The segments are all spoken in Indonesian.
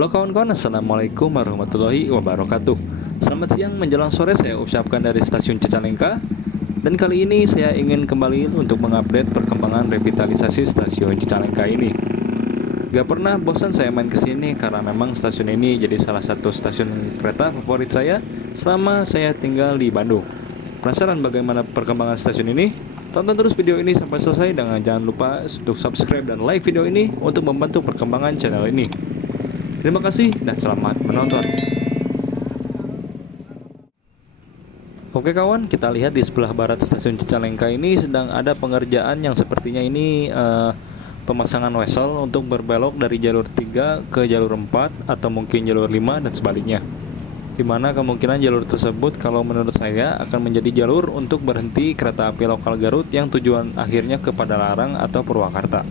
Halo kawan-kawan, Assalamualaikum warahmatullahi wabarakatuh. Selamat siang menjelang sore saya ucapkan dari stasiun Cicalengka. Dan kali ini saya ingin kembali untuk mengupdate perkembangan revitalisasi stasiun Cicalengka ini. Gak pernah bosan saya main kesini karena memang stasiun ini jadi salah satu stasiun kereta favorit saya selama saya tinggal di Bandung. Penasaran bagaimana perkembangan stasiun ini? Tonton terus video ini sampai selesai dan jangan lupa untuk subscribe dan like video ini untuk membantu perkembangan channel ini. Terima kasih dan selamat menonton. Oke kawan, kita lihat di sebelah barat stasiun Cicalengka ini sedang ada pengerjaan yang sepertinya ini pemasangan wesel untuk berbelok dari jalur 3 ke jalur 4 atau mungkin jalur 5 dan sebaliknya. Dimana kemungkinan jalur tersebut kalau menurut saya akan menjadi jalur untuk berhenti kereta api lokal Garut yang tujuan akhirnya ke Padalarang atau Purwakarta.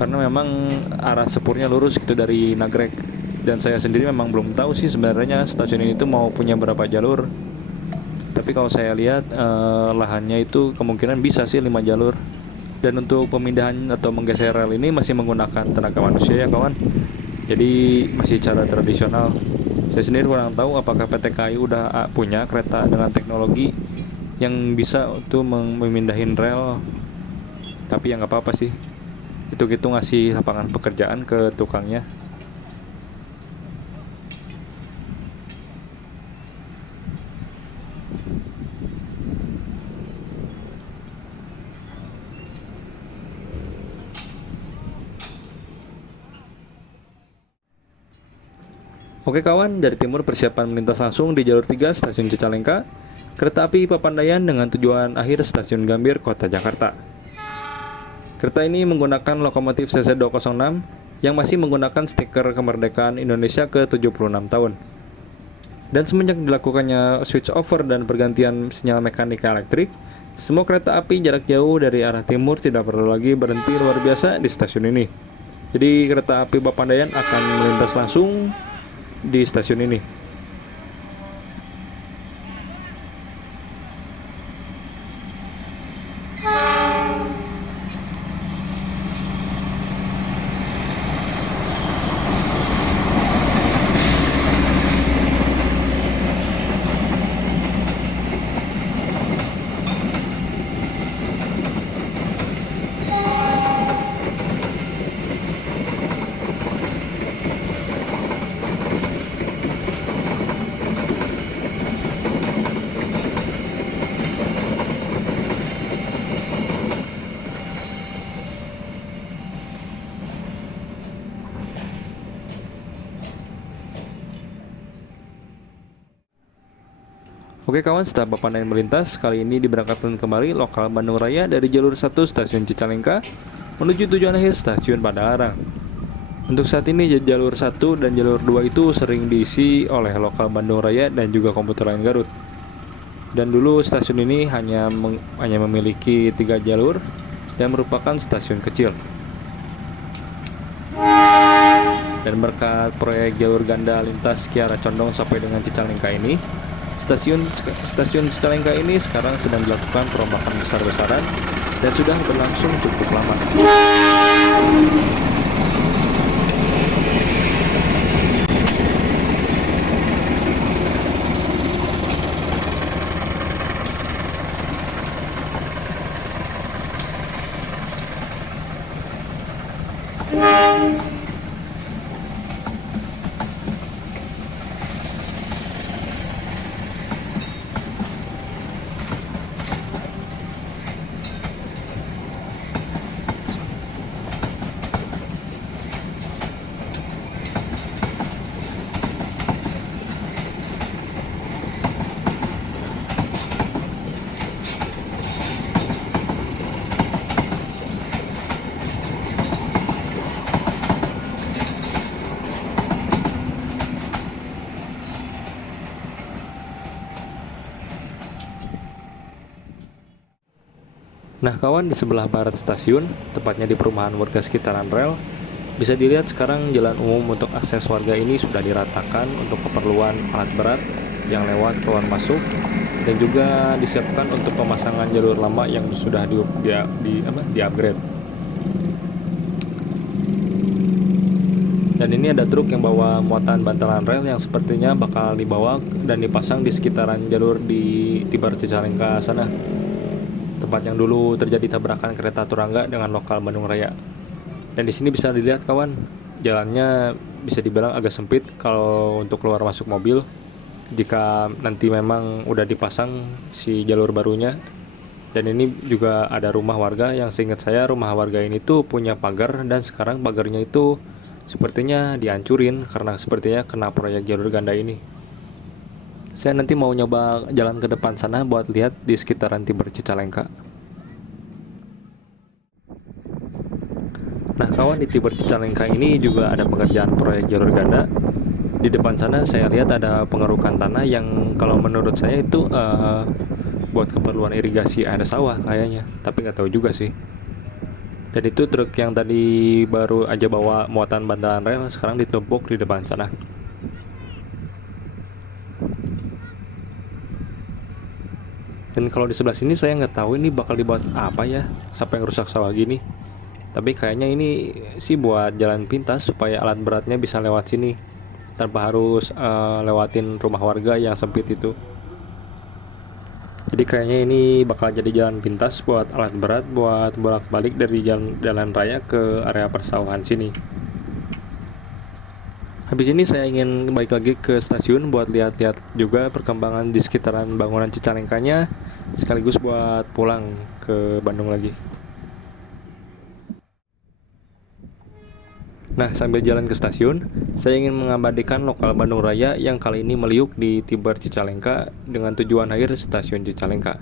Karena memang arah sepurnya lurus gitu dari Nagrek, dan saya sendiri memang belum tahu sih sebenarnya stasiun ini tuh mau punya berapa jalur. Tapi kalau saya lihat lahannya itu kemungkinan bisa sih 5 jalur. Dan untuk pemindahan atau menggeser rel ini masih menggunakan tenaga manusia ya kawan. Jadi masih cara tradisional. Saya sendiri kurang tahu apakah PT KAI udah punya kereta dengan teknologi yang bisa untuk memindahin rel. Tapi ya nggak apa-apa sih. Itu gitu ngasih lapangan pekerjaan ke tukangnya. Oke kawan, dari timur persiapan melintas langsung di jalur 3 stasiun Cicalengka, kereta api Papandayan dengan tujuan akhir stasiun Gambir, Kota Jakarta. Kereta ini menggunakan lokomotif CC206 yang masih menggunakan stiker kemerdekaan Indonesia ke-76 tahun. Dan semenjak dilakukannya switch over dan pergantian sinyal mekanika elektrik, semua kereta api jarak jauh dari arah timur tidak perlu lagi berhenti luar biasa di stasiun ini. Jadi kereta api Papandayan akan melintas langsung di stasiun ini. Oke kawan, setelah Papandayan melintas, kali ini diberangkatkan kembali lokal Bandung Raya dari jalur 1 stasiun Cicalengka menuju tujuan akhir stasiun Padalarang. Untuk saat ini jalur 1 dan jalur 2 itu sering diisi oleh lokal Bandung Raya dan juga komuter lain Garut. Dan dulu stasiun ini hanya memiliki 3 jalur dan merupakan stasiun kecil. Dan berkat proyek jalur ganda lintas Kiara Condong sampai dengan Cicalengka ini, Stasiun Cicalengka ini sekarang sedang dilakukan perombakan besar-besaran dan sudah berlangsung cukup lama. Nah kawan, di sebelah barat stasiun, tepatnya di perumahan warga sekitaran rel, bisa dilihat sekarang jalan umum untuk akses warga ini sudah diratakan untuk keperluan alat berat yang lewat keluar masuk, dan juga disiapkan untuk pemasangan jalur lama yang sudah di upgrade. Dan ini ada truk yang bawa muatan bantalan rel yang sepertinya bakal dibawa dan dipasang di sekitaran jalur di Tibar Cicalengka sana, tempat yang dulu terjadi tabrakan kereta Turangga dengan lokal Bandung Raya. Dan di sini bisa dilihat kawan, jalannya bisa dibilang agak sempit kalau untuk keluar masuk mobil. Jika nanti memang udah dipasang si jalur barunya. Dan ini juga ada rumah warga yang seingat saya rumah warga ini tuh punya pagar, dan sekarang pagarnya itu sepertinya dihancurin karena sepertinya kena proyek jalur ganda ini. Saya nanti mau nyoba jalan ke depan sana buat lihat di sekitaran Tibar Cicalengka. Nah kawan, di Tibar Cicalengka ini juga ada pengerjaan proyek jalur ganda. Di depan sana saya lihat ada pengerukan tanah yang kalau menurut saya itu buat keperluan irigasi air sawah kayaknya, tapi nggak tahu juga sih. Dan itu truk yang tadi baru aja bawa muatan bantalan rel sekarang ditumpuk di depan sana. Dan kalau di sebelah sini saya nggak tahu ini bakal dibuat apa ya sampai ngerusak sawah gini. Tapi kayaknya ini sih buat jalan pintas supaya alat beratnya bisa lewat sini tanpa harus lewatin rumah warga yang sempit itu. Jadi kayaknya ini bakal jadi jalan pintas buat alat berat buat bolak-balik dari jalan raya ke area persawahan sini. Habis ini saya ingin balik lagi ke stasiun buat lihat-lihat juga perkembangan di sekitaran bangunan Cicalengkanya, sekaligus buat pulang ke Bandung lagi. Nah, sambil jalan ke stasiun, saya ingin mengabadikan lokal Bandung Raya yang kali ini meliuk di Tibar Cicalengka dengan tujuan akhir stasiun Cicalengka.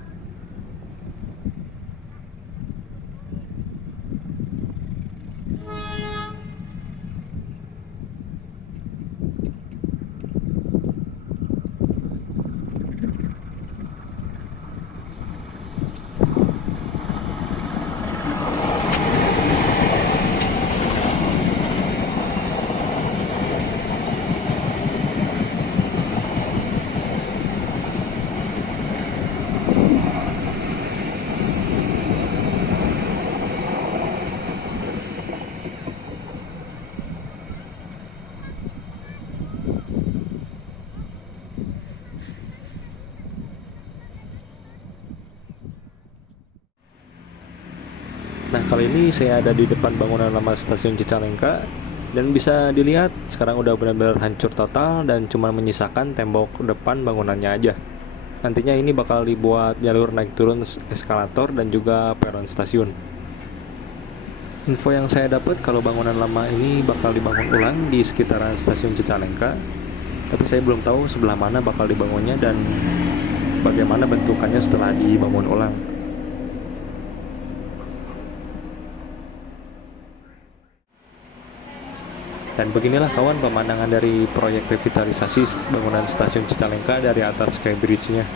Nah, kali ini saya ada di depan bangunan lama stasiun Cicalengka, dan bisa dilihat sekarang udah benar-benar hancur total dan cuma menyisakan tembok depan bangunannya aja. Nantinya ini bakal dibuat jalur naik turun eskalator dan juga peron stasiun. Info yang saya dapat kalau bangunan lama ini bakal dibangun ulang di sekitaran stasiun Cicalengka, tapi saya belum tahu sebelah mana bakal dibangunnya dan bagaimana bentukannya setelah dibangun ulang. Dan beginilah kawan pemandangan dari proyek revitalisasi bangunan stasiun Cicalengka dari atas skybridge-nya.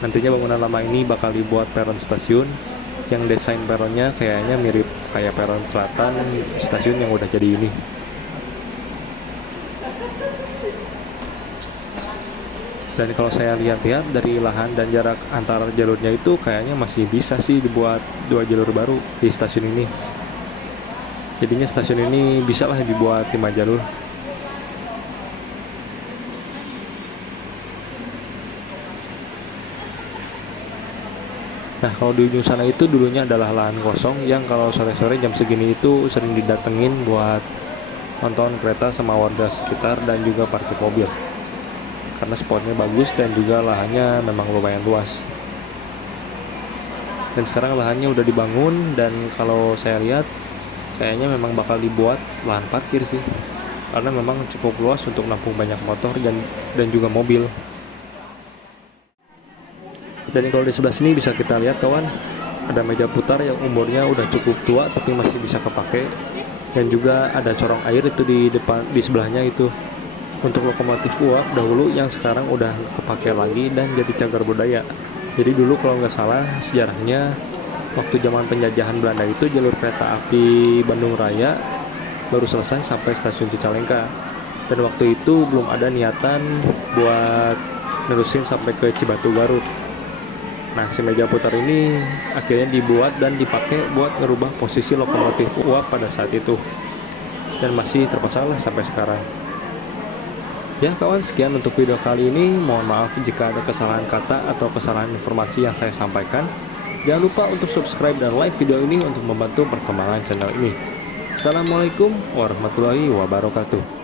Nantinya bangunan lama ini bakal dibuat peron stasiun, yang desain peronnya kayaknya mirip kayak peron selatan stasiun yang udah jadi ini. Dan kalau saya lihat-lihat dari lahan dan jarak antar jalurnya itu kayaknya masih bisa sih dibuat 2 jalur baru di stasiun ini. Jadinya stasiun ini bisa lah dibuat 5 jalur. Nah, kalau di ujung sana itu dulunya adalah lahan kosong yang kalau sore-sore jam segini itu sering didatengin buat nonton kereta sama warga sekitar dan juga parkir mobil. Karena spotnya bagus dan juga lahannya memang lumayan luas. Dan sekarang lahannya udah dibangun, dan kalau saya lihat kayaknya memang bakal dibuat lahan parkir sih, karena memang cukup luas untuk nampung banyak motor dan juga mobil. Dan kalau di sebelah sini bisa kita lihat kawan, ada meja putar yang umurnya udah cukup tua tapi masih bisa kepake, dan juga ada corong air itu di depan di sebelahnya itu untuk lokomotif uap dahulu yang sekarang udah kepake lagi dan jadi cagar budaya. Jadi dulu kalau nggak salah sejarahnya, waktu zaman penjajahan Belanda itu jalur kereta api Bandung Raya baru selesai sampai stasiun Cicalengka, dan waktu itu belum ada niatan buat nerusin sampai ke Cibatu Garut. Nah, si meja putar ini akhirnya dibuat dan dipakai buat ngerubah posisi lokomotif uap pada saat itu. dan masih terpasang sampai sekarang. Ya kawan, sekian untuk video kali ini. Mohon maaf jika ada kesalahan kata atau kesalahan informasi yang saya sampaikan. Jangan lupa untuk subscribe dan like video ini untuk membantu perkembangan channel ini. Assalamualaikum warahmatullahi wabarakatuh.